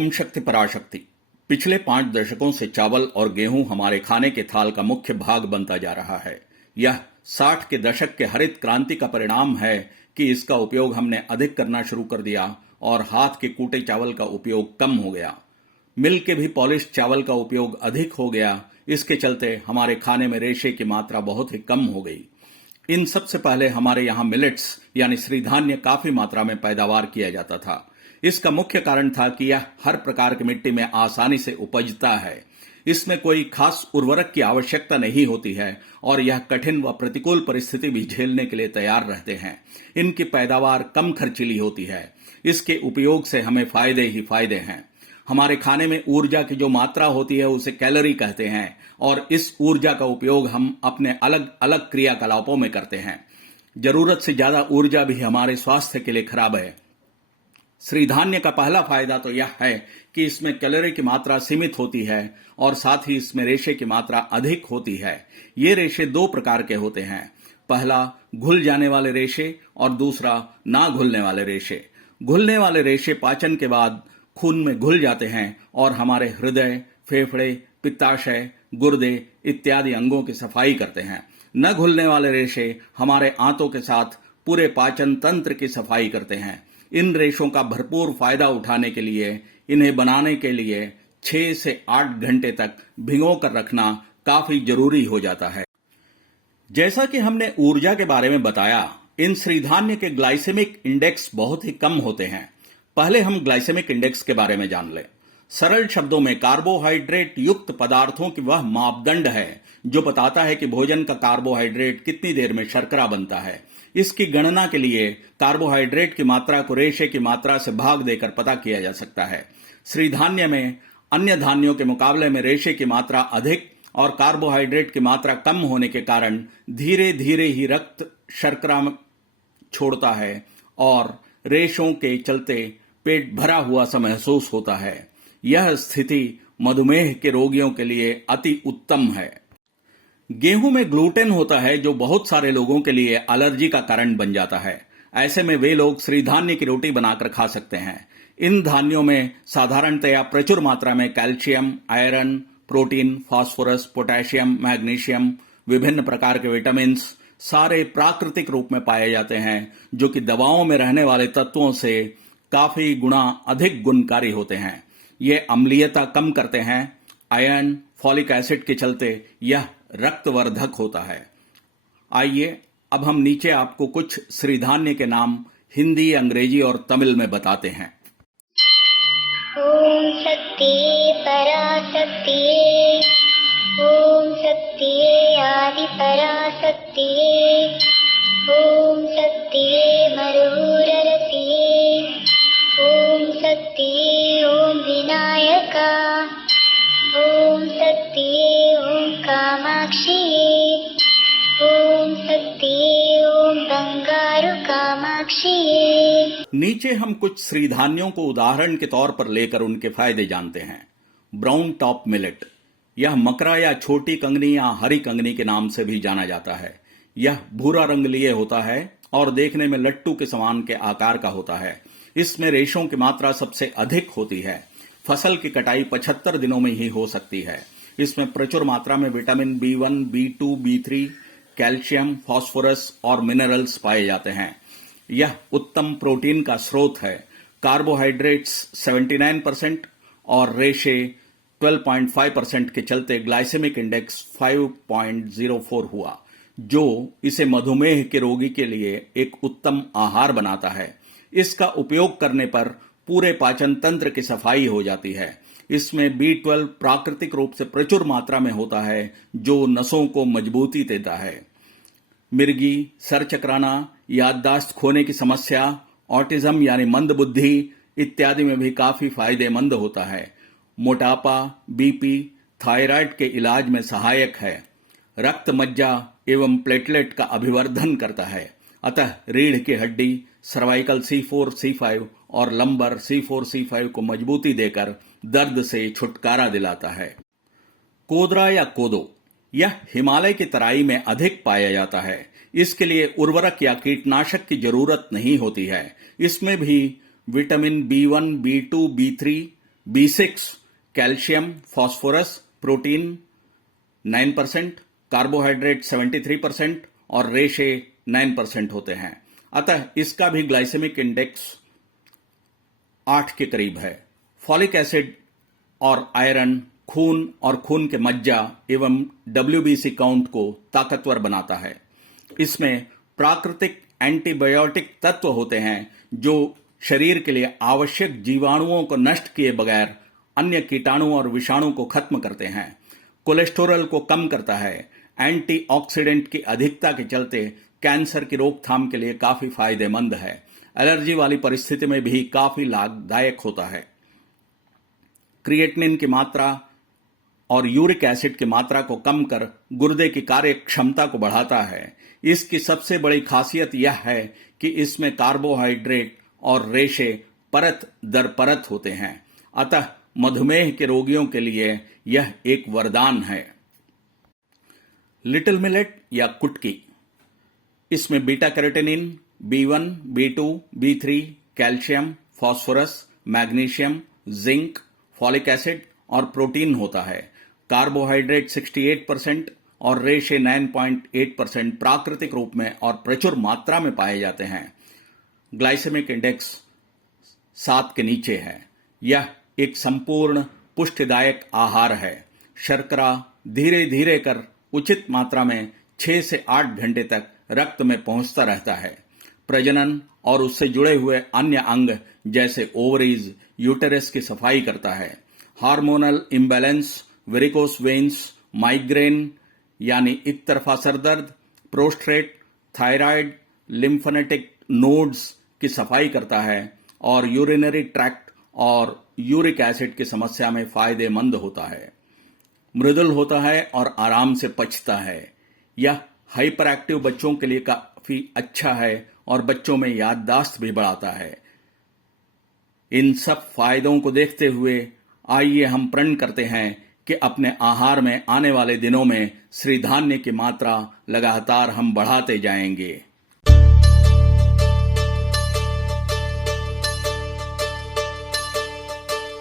ओम शक्ति पराशक्ति। पिछले 5 दशकों से चावल और गेहूं हमारे खाने के थाल का मुख्य भाग बनता जा रहा है। यह 60 के दशक के हरित क्रांति का परिणाम है कि इसका उपयोग हमने अधिक करना शुरू कर दिया और हाथ के कूटे चावल का उपयोग कम हो गया। मिल के भी पॉलिश चावल का उपयोग अधिक हो गया। इसके चलते हमारे खाने में रेशे की मात्रा बहुत ही कम हो गई। इन सबसे पहले हमारे यहाँ मिलेट्स यानी श्रीधान्य काफी मात्रा में पैदावार किया जाता था। इसका मुख्य कारण था कि यह हर प्रकार की मिट्टी में आसानी से उपजता है। इसमें कोई खास उर्वरक की आवश्यकता नहीं होती है और यह कठिन व प्रतिकूल परिस्थिति भी झेलने के लिए तैयार रहते हैं। इनकी पैदावार कम खर्चीली होती है। इसके उपयोग से हमें फायदे ही फायदे हैं। हमारे खाने में ऊर्जा की जो मात्रा होती है उसे कैलोरी कहते हैं और इस ऊर्जा का उपयोग हम अपने अलग अलग क्रियाकलापों में करते हैं। जरूरत से ज्यादा ऊर्जा भी हमारे स्वास्थ्य के लिए खराब है। श्रीधान्य का पहला फायदा तो यह है कि इसमें कैलोरी की मात्रा सीमित होती है और साथ ही इसमें रेशे की मात्रा अधिक होती है। ये रेशे 2 प्रकार के होते हैं। पहला घुल जाने वाले रेशे और दूसरा ना घुलने वाले रेशे। घुलने वाले रेशे पाचन के बाद खून में घुल जाते हैं और हमारे हृदय, फेफड़े, पित्ताशय, गुर्दे इत्यादि अंगों की सफाई करते हैं। न घुलने वाले रेशे हमारे आंतों के साथ पूरे पाचन तंत्र की सफाई करते हैं। इन रेशों का भरपूर फायदा उठाने के लिए इन्हें बनाने के लिए 6 से 8 घंटे तक भिगो कर रखना काफी जरूरी हो जाता है। जैसा कि हमने ऊर्जा के बारे में बताया, इन श्रीधान्य के ग्लाइसेमिक इंडेक्स बहुत ही कम होते हैं। पहले हम ग्लाइसेमिक इंडेक्स के बारे में जान लें। सरल शब्दों में कार्बोहाइड्रेट युक्त पदार्थों की वह मापदंड है जो बताता है कि भोजन का कार्बोहाइड्रेट कितनी देर में शर्करा बनता है। इसकी गणना के लिए कार्बोहाइड्रेट की मात्रा को रेशे की मात्रा से भाग देकर पता किया जा सकता है। श्रीधान्य में अन्य धान्यों के मुकाबले में रेशे की मात्रा अधिक और कार्बोहाइड्रेट की मात्रा कम होने के कारण धीरे धीरे ही रक्त शर्करा छोड़ता है और रेशों के चलते पेट भरा हुआ सा महसूस होता है। यह स्थिति मधुमेह के रोगियों के लिए अति उत्तम है। गेहूं में ग्लूटेन होता है जो बहुत सारे लोगों के लिए एलर्जी का कारण बन जाता है। ऐसे में वे लोग श्रीधान्य की रोटी बनाकर खा सकते हैं। इन धान्यों में साधारणतया प्रचुर मात्रा में calcium, iron, protein, phosphorus, potassium, magnesium, विभिन्न प्रकार के विटामिन सारे प्राकृतिक रूप में पाए जाते हैं जो कि दवाओं में रहने वाले तत्वों से काफी गुना अधिक गुणकारी होते हैं। ये अम्लीयता कम करते हैं। आयरन, फॉलिक एसिड के चलते यह रक्तवर्धक होता है। आइए अब हम नीचे आपको कुछ श्रीधान्य के नाम हिंदी, अंग्रेजी और तमिल में बताते हैं। ओम शक्ति पराशक्ति, ओम शक्ति आदि पराशक्ति, ओम शक्ति मरुररति, ओम शक्ति ओम विनायका, ओम शक्ति ओम कामाक्षी, ओम शक्ति ओम बंगारू कामाक्षी। नीचे हम कुछ श्रीधान्यों को उदाहरण के तौर पर लेकर उनके फायदे जानते हैं। ब्राउन टॉप मिलेट, यह मकरा या छोटी कंगनी या हरी कंगनी के नाम से भी जाना जाता है। यह भूरा रंग लिए होता है और देखने में लट्टू के समान के आकार का होता है। इसमें रेशों की मात्रा सबसे अधिक होती है। फसल की कटाई 75 दिनों में ही हो सकती है। इसमें प्रचुर मात्रा में vitamin B1, B2, B3, calcium, phosphorus और मिनरल्स पाए जाते हैं। यह उत्तम प्रोटीन का स्रोत है। कार्बोहाइड्रेट्स 79% और रेशे 12.5% के चलते ग्लाइसेमिक इंडेक्स 5.04 हुआ, जो इसे मधुमेह के रोगी के लिए एक उत्तम आहार बनाता है। इसका उपयोग करने पर पूरे पाचन तंत्र की सफाई हो जाती है। इसमें B12 प्राकृतिक रूप से प्रचुर मात्रा में होता है जो नसों को मजबूती देता है। मिर्गी, सर चकराना, याददाश्त खोने की समस्या, ऑटिज्म यानी मंद बुद्धि इत्यादि में भी काफी फायदेमंद होता है। मोटापा, बीपी, थायराइड के इलाज में सहायक है। रक्त मज्जा एवं प्लेटलेट का अभिवर्धन करता है। अतः रीढ़ की हड्डी, सर्वाइकल C4, C5 और लंबर C4, C5 को मजबूती देकर दर्द से छुटकारा दिलाता है। कोदरा या कोदो, यह हिमालय की तराई में अधिक पाया जाता है। इसके लिए उर्वरक या कीटनाशक की जरूरत नहीं होती है। इसमें भी vitamin B1, B2, B3, B6 calcium, phosphorus, protein 9%, carbohydrate 73% और रेशे 9% होते हैं। अतः इसका भी ग्लाइसेमिक इंडेक्स 8 के करीब है। फॉलिक एसिड और आयरन खून और खून के मज्जा एवं WBC काउंट को ताकतवर बनाता है। इसमें प्राकृतिक एंटीबायोटिक तत्व होते हैं जो शरीर के लिए आवश्यक जीवाणुओं को नष्ट किए बगैर अन्य कीटाणु और विषाणु को खत्म करते हैं। कोलेस्टेरॉल को कम करता है। एंटीऑक्सीडेंट की अधिकता के चलते कैंसर की रोकथाम के लिए काफी फायदेमंद है। एलर्जी वाली परिस्थिति में भी काफी लाभदायक होता है। क्रिएटिनिन की मात्रा और यूरिक एसिड की मात्रा को कम कर गुर्दे की कार्य क्षमता को बढ़ाता है। इसकी सबसे बड़ी खासियत यह है कि इसमें कार्बोहाइड्रेट और रेशे परत दर परत होते हैं। अतः मधुमेह के रोगियों के लिए यह एक वरदान है। लिटिल मिलेट या कुटकी, इसमें beta carotene, B1, B2, B3, calcium, phosphorus, magnesium, zinc, folic acid और प्रोटीन होता है। कार्बोहाइड्रेट 68% और रेशे 9.8% प्राकृतिक रूप में और प्रचुर मात्रा में पाए जाते हैं। ग्लाइसेमिक इंडेक्स 7 के नीचे है। यह एक संपूर्ण पुष्टिदायक आहार है। शर्करा धीरे धीरे कर उचित मात्रा में 6 से 8 घंटे तक रक्त में पहुंचता रहता है। प्रजनन और उससे जुड़े हुए अन्य अंग जैसे ओवरीज, यूटेरस की सफाई करता है। Hormonal imbalance, varicose veins, migraine यानी एक तरफा सरदर्द, प्रोस्ट्रेट, थायराइड, लिम्फेनेटिक नोड्स की सफाई करता है और यूरिनरी ट्रैक्ट और यूरिक एसिड की समस्या में फायदेमंद होता है। मृदुल होता है और आराम से पचता है। यह हाइपर एक्टिव बच्चों के लिए काफी अच्छा है और बच्चों में याददाश्त भी बढ़ाता है। इन सब फायदों को देखते हुए आइए हम प्रण करते हैं कि अपने आहार में आने वाले दिनों में श्रीधान्य की मात्रा लगातार हम बढ़ाते जाएंगे।